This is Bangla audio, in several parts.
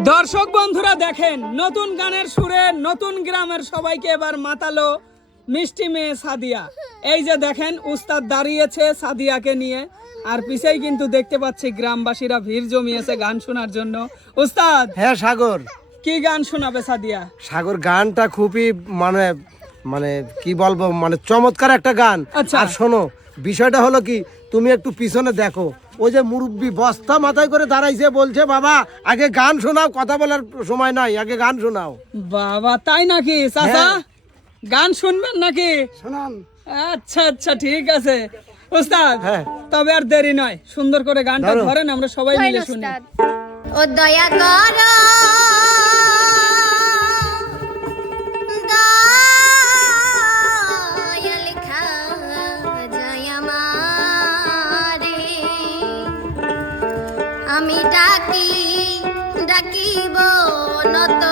দর্শক বন্ধুরা দেখেন নতুন গানের সুরে নতুন গ্রামের সবাইকে এবার মাতালো মিষ্টি মেয়ে সাদিয়া। এই যে দেখেন উস্তাদ দাঁড়িয়েছে সাদিয়াকে নিয়ে আর পিছেই কিন্তু দেখতে পাচ্ছি গ্রামবাসীরা ভিড় জমিয়েছে গান শোনার জন্য। উস্তাদ হ্যাঁ সাগর। কি গান শোনাবে সাদিয়া? সাগর গানটা খুবই মানে মানে কি বলব মানে চমৎকার একটা গান। আচ্ছা। আর শোনো বিষয়টা হলো কি তুমি একটু পিছনে দেখো। ওই যে মুরব্বী বস্তা মাথায় করে দাঁড়াইছে বলছে বাবা আগে গান শোনাও কথা বলার সময় নাই আগে গান শোনাও। বাবা তাই নাকি চাচা? হ্যাঁ। গান শুনবেন নাকি? শোনান। আচ্ছা আচ্ছা ঠিক আছে। ওস্তাদ হ্যাঁ। তবে আর দেরি নয় সুন্দর করে গানটা ধরো। ধরেন আমরা সবাই মিলে শুনি। ও দয়া কর আমি ডাকি ডাকিব নত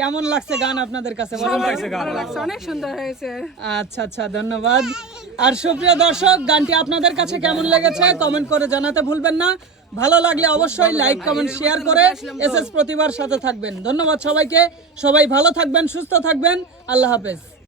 কেমন লাগছে গান আপনাদের কাছে অনেক সুন্দর হয়েছে। আচ্ছা আচ্ছা ধন্যবাদ। আর সুপ্রিয় দর্শক গানটি আপনাদের কাছে কেমন লেগেছে কমেন্ট করে জানাতে ভুলবেন না। ভালো লাগলে অবশ্যই লাইক কমেন্ট শেয়ার করে এস এস প্রতিবার সাথে থাকবেন। ধন্যবাদ সবাইকে। সবাই ভালো থাকবেন সুস্থ থাকবেন। আল্লাহ হাফেজ।